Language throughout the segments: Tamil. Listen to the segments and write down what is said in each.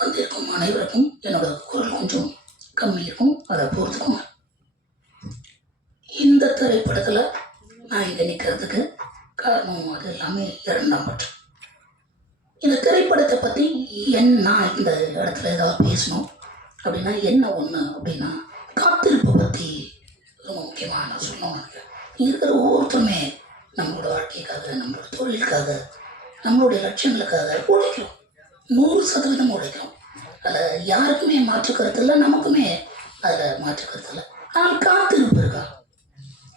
வந்திருக்கும் அனைவருக்கும் என்னோட குரல் கொஞ்சம் கம்மி இருக்கும் அதை பொறுத்துக்கோங்க. இந்த திரைப்படத்தில் நான் இங்கே நிற்கிறதுக்கு காரணம் அது எல்லாமே இரண்டாம் பட்சம். இந்த திரைப்படத்தை பற்றி என் நான் இந்த இடத்துல ஏதாவது பேசணும்? அப்படின்னா என்ன ஒன்று அப்படின்னா காத்திருப்பை பற்றி ரொம்ப முக்கியமாக நான் சொல்லணும் இருக்கிற ஒவ்வொருத்தருமே நம்மளோட வாழ்க்கைக்காக நம்மளோட தொழிலுக்காக நம்மளுடைய லட்சியங்களுக்காக உழைக்கிறோம். நூறு சதவீதம் உழைக்கிறோம் அதில் யாருக்குமே மாற்று கருத்து இல்லை நமக்குமே அதில் மாற்று கருத்து இல்லை. ஆனால் காத்திருப்பு இருக்கா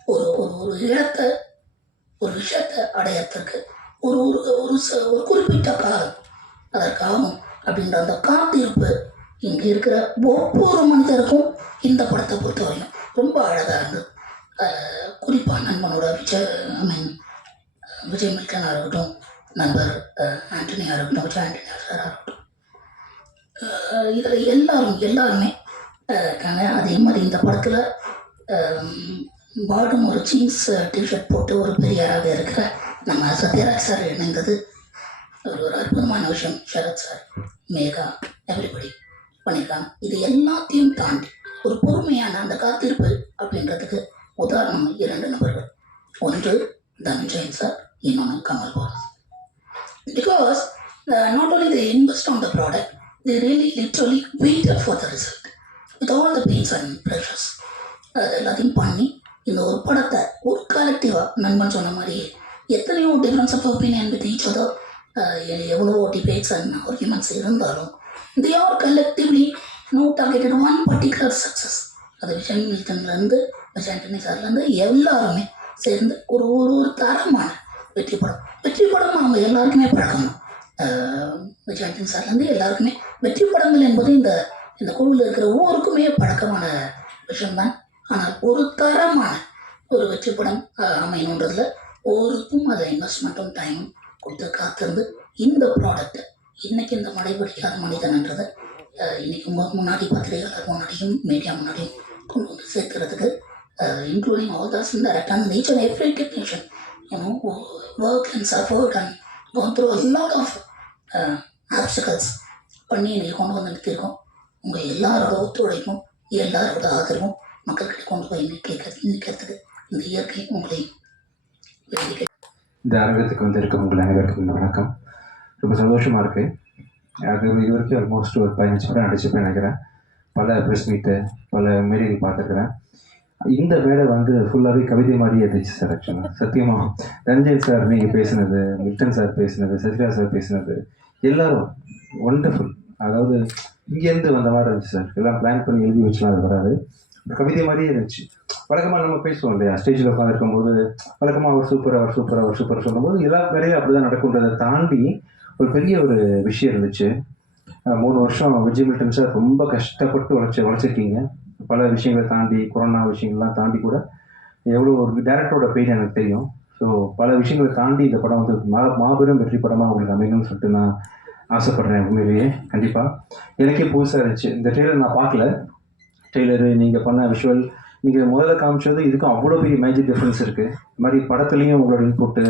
ஒரு ஒரு ஒரு இடத்தை ஒரு விஷயத்தை அடையறதுக்கு ஒரு ஒரு ஒரு ச- ஒரு குறிப்பிட்ட காலம் அதற்காகும் அப்படின்ற அந்த காத்திருப்பு இங்கே இருக்கிற ஒவ்வொரு மனிதருக்கும் இந்த படத்தை பொறுத்தவரையும் ரொம்ப அழகாக இருந்தது. குறிப்பாக நண்பனோட விஜய் ஐ மீன் விஜய் மில்கனாக இருக்கட்டும் நண்பர் ஆண்டனியாக இருக்கட்டும் விஜய் ஆண்டனியா சாராக இருக்கட்டும் இதில் எல்லாரும் எல்லாருமே இருக்காங்க அதே மாதிரி இந்த படத்தில் பாடும் ஒரு ஜீன்ஸ் டிஷர்ட் போட்டு ஒரு பெரியாராக இருக்கிற நம்ம சத்யராஜ் சார் இணைந்தது. ஒரு ஒரு அற்புதமான விஷயம் சரத் சார் மேகா எவ்ரிபடி பண்ணியிருக்காங்க இது எல்லாத்தையும் தாண்டி ஒரு பொறுமையான அந்த காத்திருப்பு அப்படின்றதுக்கு உதாரணம் இரண்டு நபர்கள். ஒன்று தனஞ்சயன் சார் இன்னொன்று Kamal porous because not uh, only they invest on the product they really literally waited for the result. With all the pains and pressures அது எல்லாத்தையும் பண்ணி இந்த ஒரு படத்தை ஒரு கலெக்டிவாக நண்பன் சொன்ன மாதிரி எத்தனையோ difference of opinion with each other எவ்வளவோ டிபேட்ஸ் அண்ட் ஆர்குமெண்ட்ஸ் இருந்தாலும் they are collectively no targeted one particular success அது விஷன் மில்டன்லேருந்து விஜய் ஆண்டனி சார்லேருந்து எல்லாருமே சேர்ந்து ஒரு ஒரு ஒரு தரமான வெற்றி படம் வெற்றி படம் அவங்க எல்லாருக்குமே பழக்கம் விஜயாந்தன் சார்லேருந்து எல்லாருக்குமே வெற்றி படங்கள் என்பது இந்த இந்த குழுவில் இருக்கிற ஒவ்வொருக்குமே பழக்கமான விஷயம்தான். ஆனால் ஒரு தரமான ஒரு வெற்றி படம் அமையணுன்றதில் ஒவ்வொருக்கும் அதை இன்வெஸ்ட்மெண்ட்டும் டைமும் கொடுத்து காத்திருந்து இந்த ப்ராடக்ட்டை இன்னைக்கு இந்த மழை பிடிக்காத மனிதன்ன்றதை ஆஹ் இன்னைக்கு முன்னாடி பத்திரிகையாளர் முன்னாடியும் மீடியா முன்னாடியும் கொண்டு வந்து சேர்க்கறதுக்கு இன்க்ளூடிங் ஆல் தாஸ் இந்த direct and each and you know who work and suffered and gone through a lot of uh, obstacles பண்ணி நீங்கள் கொண்டு வந்து நிறுத்தியிருக்கோம் உங்கள் எல்லாரோட ஒத்துழைப்பும் எல்லாரோட ஆதரவும் மக்கள்கிட்ட கொண்டு போய் நிற்கிறது நிற்கிறதுக்கு இந்த இயற்கை உங்களை வேண்டிக்க இந்த அரங்கத்துக்கு வந்திருக்க உங்கள் அனைவருக்கும் வணக்கம். ரொம்ப சந்தோஷமாக இருக்குது அது இது வரைக்கும் ஆல்மோஸ்ட் ஒரு பதினஞ்சு படம் நடிச்சிருப்பேன் நினைக்கிறேன். பல ப்ரெஸ் மீட்டு பல மேடைகள் பார்த்துருக்குறேன். இந்த வேலை வந்து ஃபுல்லாகவே கவிதை மாதிரியே இருந்துச்சு சார் ஆக்சுவலாக சத்தியமாக ரஞ்சன் சார் நீங்கள் பேசுனது மில்டன் சார் பேசுனது சத்யா சார் பேசுனது எல்லாரும் ஒண்டர்ஃபுல் அதாவது இங்கேருந்து வந்த மாதிரி இருந்துச்சு சார் எல்லாம் பிளான் பண்ணி எழுதி வச்சுலாம் அது வராது. கவிதை மாதிரியே இருந்துச்சு. வழக்கமாக நம்ம பேசுவோம் இல்லையா? ஸ்டேஜில் உட்காந்துருக்கும்போது வழக்கமாக அவர் சூப்பர் அவர் சூப்பர் அவர் சூப்பர் சொல்லும்போது எல்லா வேலையும் அப்படி தான் நடக்குன்றதை தாண்டி ஒரு பெரிய ஒரு விஷயம் இருந்துச்சு. மூணு வருஷம் விஜய் மில்டன் சார் ரொம்ப கஷ்டப்பட்டு உழைச்சி உழைச்சிருக்கீங்க. பல விஷயங்களை தாண்டி கொரோனா விஷயங்கள்லாம் தாண்டி கூட எவ்வளோ ஒரு டேரக்டரோட பெயின் எனக்கு தெரியும். ஸோ பல விஷயங்களை தாண்டி இந்த படம் வந்து மா மாபெரும் வெற்றி படமாக உங்களுக்கு அமையணும்னு சொல்லிட்டு நான் ஆசைப்பட்றேன் உண்மையிலேயே. கண்டிப்பாக எனக்கே புதுசாக இருந்துச்சு. இந்த ட்ரெய்லர் நான் பார்க்கல. ட்ரெய்லரு நீங்கள் பண்ண விஷுவல் நீங்கள் முதல்ல காமிச்சது இதுக்கும் அவ்வளோ பெரிய மேஜிக் டிஃப்ரென்ஸ் இருக்குது இந்த மாதிரி படத்துலையும் உங்களோட இன்புட்டு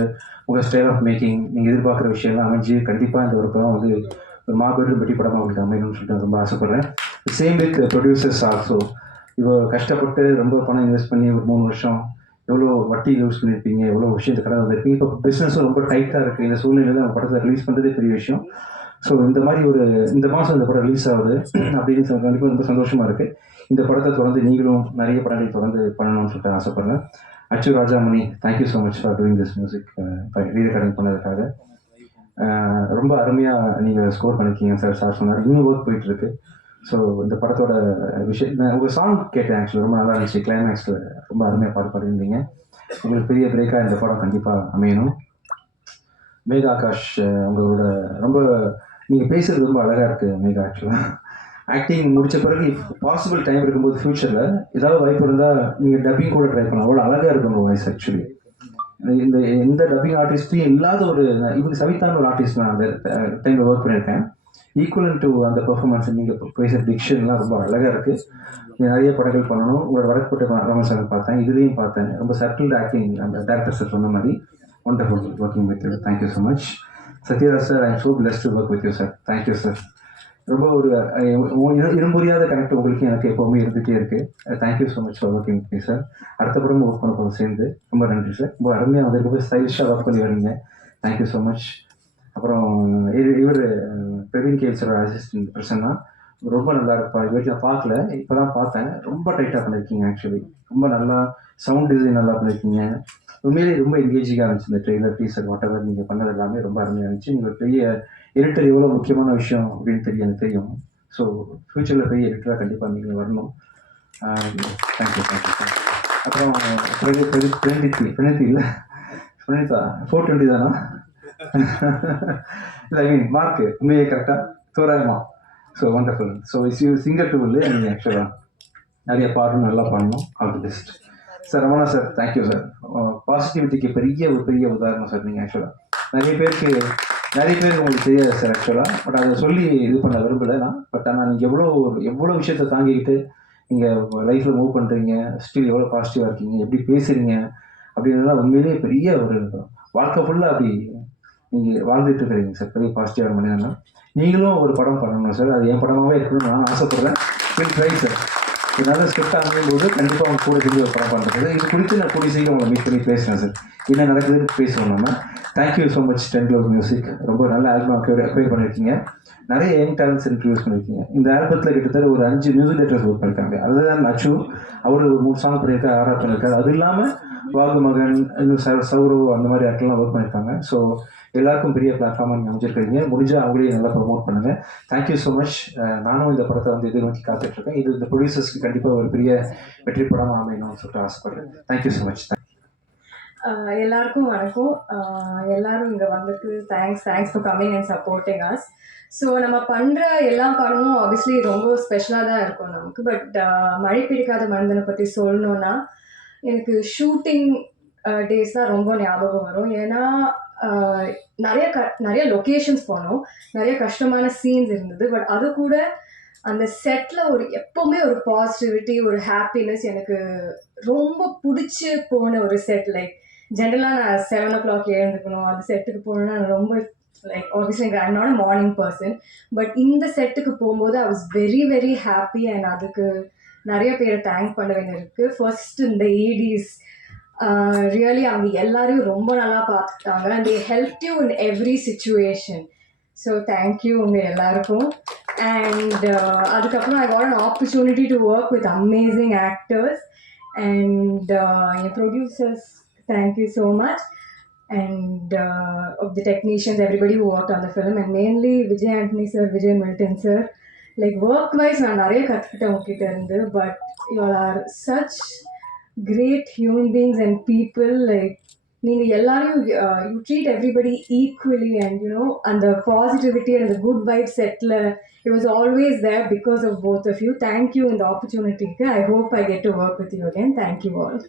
உங்கள் ஸ்டைல் ஆஃப் மேக்கிங் நீங்கள் எதிர்பார்க்குற விஷயம்லாம் அமைஞ்சு கண்டிப்பாக இந்த ஒரு படம் வந்து ஒரு மாபெரும் வெற்றி படமாக உங்களுக்கு அமையணும்னு சொல்லிட்டு ரொம்ப ஆசைப்பட்றேன். சேம் வித் ப்ரொடியூசர்ஸ் ஆல்சோ இவ்வளோ கஷ்டப்பட்டு ரொம்ப பணம் இன்வெஸ்ட் பண்ணி ஒரு மூணு வருஷம் எவ்வளோ வட்டி யூஸ் பண்ணியிருப்பீங்க எவ்வளோ விஷயத்தை கடை வந்திருப்பீங்க இப்போ பிஸ்னஸும் ரொம்ப டைட்டாக இருக்குது இந்த சூழ்நிலையில் நம்ம படத்தை ரிலீஸ் பண்ணுறதே பெரிய விஷயம். ஸோ இந்த மாதிரி ஒரு இந்த மாதம் இந்த படம் ரிலீஸ் ஆகுது. அப்படின்னு சொல்லி கண்டிப்பாக ரொம்ப சந்தோஷமாக இருக்குது இந்த படத்தை தொடர்ந்து நீங்களும் நிறைய படங்கள் தொடர்ந்து பண்ணணும்னு சொல்லிட்டு ஆசைப்பட்றேன். Achu Rajamani thank you so much for doing this music rerecording பண்ணதுக்காக. Uh, ரொம்ப அருமையாக நீங்கள் ஸ்கோர் பண்ணிருக்கீங்க சார் சார் சொன்னார். இன்னும் ஒர்க் போயிட்டுருக்கு ஸோ இந்த படத்தோட விஷயம் நான் உங்கள் சாங் கேட்டேன் ஆக்சுவலி ரொம்ப நல்லா இருந்துச்சு. கிளைமேக்ஸில் ரொம்ப அருமையாக பாடு பாடியிருந்தீங்க. உங்களுக்கு பெரிய பிரேக்காக இந்த படம் கண்டிப்பாக அமையணும். மேகா ஆகாஷ் உங்களோட ரொம்ப நீங்கள் பேசுகிறது ரொம்ப அழகாக இருக்குது மேகா ஆக்சுவலாக ஆக்டிங் முடித்த பிறகு பாசிபிள் டைம் இருக்கும்போது ஃப்யூச்சரில் ஏதாவது வாய்ப்பு இருந்தால் நீங்கள் டப்பிங் கூட ட்ரை பண்ணலாம். அவ்வளோ அழகாக இருக்கும் உங்கள் வாய்ஸ் ஆக்சுவலி இந்த எந்த டப்பிங் ஆர்டிஸ்ட்லையும் இல்லாத ஒரு இவங்க சவிதான ஒரு ஆர்டிஸ்ட் நான் அந்த டைமில் ஒர்க் பண்ணியிருக்கேன். ஈக்குவலன் டு அந்த பெர்ஃபார்மன்ஸ் நீங்கள் பேசுகிற டிக்ஷன்லாம் ரொம்ப அழகாக இருக்குது நீங்கள் நிறைய படங்கள் பண்ணணும். உங்களோட வடக்கப்பட்ட ரமசாமி பார்த்தேன். இதுலேயும் பார்த்தேன். ரொம்ப சட்டில்டு ஆக்டிங் அந்த டேரக்டர் சார் சொன்ன மாதிரி. Wonderful working with you thank you so much Sathyaraj sir I am so pleased to work with you sir thank you sir ரொம்ப ஒரு இரும்புரியாத கனெக்ட் உங்களுக்கு எனக்கு எப்போவுமே இருந்துகிட்டே இருக்குது thank you uh, so much for working with sir அடுத்த படம் ஒர்க் பண்ண போகிறோம் சேர்ந்து. ரொம்ப நன்றி சார் ரொம்ப அருமையாக வந்து ரொம்ப ஸ்டைலிஷாக ஒர்க் பண்ணி வரீங்க தேங்க்யூ ஸோ மச் அப்புறம் இவர் பிரவீன் அசிஸ்டன்ட் அசிஸ்டன்ட் தான். ரொம்ப நல்லா இருப்பா. இது வரைக்கும் பார்க்கல. இப்போ தான் பார்த்தேன். ரொம்ப டைட்டாக பண்ணியிருக்கீங்க ஆக்சுவலி ரொம்ப நல்லா சவுண்ட் டிசைன் நல்லா பண்ணியிருக்கீங்க உண்மையிலே ரொம்ப என்கேஜிங்காக இருந்துச்சு இந்த ட்ரெய்லர் டீசர் வாட் எவர் நீங்கள் பண்ணது எல்லாமே. ரொம்ப அருமையாக இருந்துச்சு. நீங்கள் பெரிய எடிட்டர் எவ்வளோ முக்கியமான விஷயம் அப்படின்னு தெரியும் எனக்கு தெரியும். ஸோ ஃப்யூச்சரில் பெரிய எடிட்டராக கண்டிப்பாக நீங்கள் வரணும். தேங்க்யூ தேங்க்யூ அப்புறம் பிரதி பிரதி பிரணித்தி பிரணித்தி இல்லை. பிரணிதா ஃபோர் டுவெண்ட்டி தானா? இல்லை ஐ மீன் மார்க்கு உண்மையே கரெக்டாக தோராயமா. So wonderful so is you singer tool நீங்கள் ஆக்சுவலாக நிறைய பாடணும் நல்லா பண்ணணும். All the best sir Ramana sir thank you sir பாசிட்டிவிட்டிக்கு பெரிய ஒரு பெரிய உதாரணம் சார் நீங்கள் ஆக்சுவலாக நிறைய பேருக்கு நிறைய பேருக்கு உங்களுக்கு தெரியாது சார் ஆக்சுவலாக பட் அதை சொல்லி இது பண்ண விரும்பலை நான். பட் ஆனால் நீங்கள் எவ்வளோ எவ்வளோ விஷயத்தை தாங்கிக்கிட்டு நீங்கள் லைஃப்பில் மூவ் பண்ணுறீங்க ஸ்டில் எவ்வளோ பாசிட்டிவாக இருக்கீங்க எப்படி பேசுகிறீங்க அப்படின்றதுலாம் உண்மையிலேயே பெரிய ஒரு வாழ்க்கை ஃபுல்லாக அப்படி நீங்கள் வாழ்ந்துட்டு இருக்கிறீங்க சார் பெரிய பாசிட்டிவான மனிதனா? நீங்களும் ஒரு படம் பண்ணணும் சார் அது என் படமாகவே இருக்கணும்னு நான் ஆசைப்பட்றேன். வில் ட்ரை சார் என்னால் நல்ல ஸ்கிரிப்ட் அமையும்போது கண்டிப்பாக அவங்க கூட சேர்ந்து ஒரு படம் பண்ணுறது இது குறித்து நான் கூடிய சீக்கிரம் உங்களை மீட் பண்ணி பேசுகிறேன் சார் என்ன நடக்குதுன்னு பேசுவோம் நம்ம. தேங்க்யூ ஸோ மச் டென் க்ளோர் மியூசிக் ரொம்ப நல்ல ஆல்பம் அக்வேர் அக்வேர் பண்ணியிருக்கீங்க. நிறைய யங் டேலண்ட்ஸ் இன்ட்ரடியூஸ் பண்ணியிருக்கீங்க. இந்த ஆல்பத்தில் கிட்டத்தட்ட ஒரு அஞ்சு மியூசிக் டேரக்டர்ஸ் ஒர்க் பண்ணியிருக்காங்க அதுதான் அச்சு. அவர் ஒரு மூணு சாங் பண்ணியிருக்காரு ஆறா பண்ணியிருக்காரு. அது இல்லாமல் வாகு மகன் இன்னும் சௌரவ் அந்த மாதிரி ஆட்கள்லாம் ஒர்க் பண்ணியிருக்காங்க ஸோ எல்லாருக்கும் பெரிய பிளாட்ஃபார்மாக நீங்கள் அமைச்சிருக்கீங்க முடிஞ்சால் அவங்களையும் நல்லா ப்ரொமோட் பண்ணுங்கள் தேங்க்யூ ஸோ மச் நானும் இந்த படத்தை வந்து எதிர்நோக்கி காத்துட்ருக்கேன். இது இந்த ப்ரொடியூசர்ஸ்க்கு கண்டிப்பாக ஒரு பெரிய வெற்றி படமாக அமையணும்னு சொல்லிட்டு ஆசைப்படுறேன். தேங்க்யூ ஸோ மச் எல்லாருக்கும் வணக்கம். எல்லாரும் இங்கே வந்ததுக்கு thanks thanks for coming and supporting us so நம்ம பண்ணுற எல்லா படமும் ஆப்வியஸ்லி ரொம்ப ஸ்பெஷலாக தான் இருக்கும் நமக்கு. பட் மழை பிடிக்காத மனிதனை பற்றி சொல்லணுன்னா எனக்கு ஷூட்டிங் டேஸ் uh, தான் ரொம்ப ஞாபகம் வரும். ஏன்னா uh, நிறைய க நிறைய லொக்கேஷன்ஸ் போனோம். நிறைய கஷ்டமான சீன்ஸ் இருந்தது. பட் அது கூட அந்த செட்டில் ஒரு எப்போவுமே ஒரு பாசிட்டிவிட்டி ஒரு ஹாப்பினஸ் எனக்கு ரொம்ப பிடிச்சி போன ஒரு செட் லைக் ஜென்ரலாக நான் செவன் ஓ கிளாக் எழுந்துக்கணும். அந்த செட்டுக்கு போகணுன்னா நான் ரொம்ப like obviously I'm not morning person but இந்த செட்டுக்கு போகும்போது I was very very happy and அதுக்கு நிறைய பேரை தேங்க் பண்ண வேண்டியிருக்கு. ஃபர்ஸ்ட் இந்த ஏடிஸ் ரியலி அவங்க எல்லாரையும் ரொம்ப நல்லா பார்த்துக்கிட்டாங்க. And they help you in every situation so thank you உங்கள் எல்லாருக்கும். அண்ட் அதுக்கப்புறம் I got an opportunity to work with amazing actors and N producers thank you so much and of the technicians everybody everybody who worked on the film, and Vijay Vijay sir sir, Vijay like work wise நான் நிறைய கற்றுக்கிட்டேன் உங்ககிட்ட இருந்து but you are such great human beings and people like நீங்கள் எல்லாரையும் you treat everybody equally and you know அந்த positivity and good vibe settle it was always there because of both of you thank you இந்த ஆப்பர்ச்சுனிட்டிக்கு I hope I get to work with you again thank you all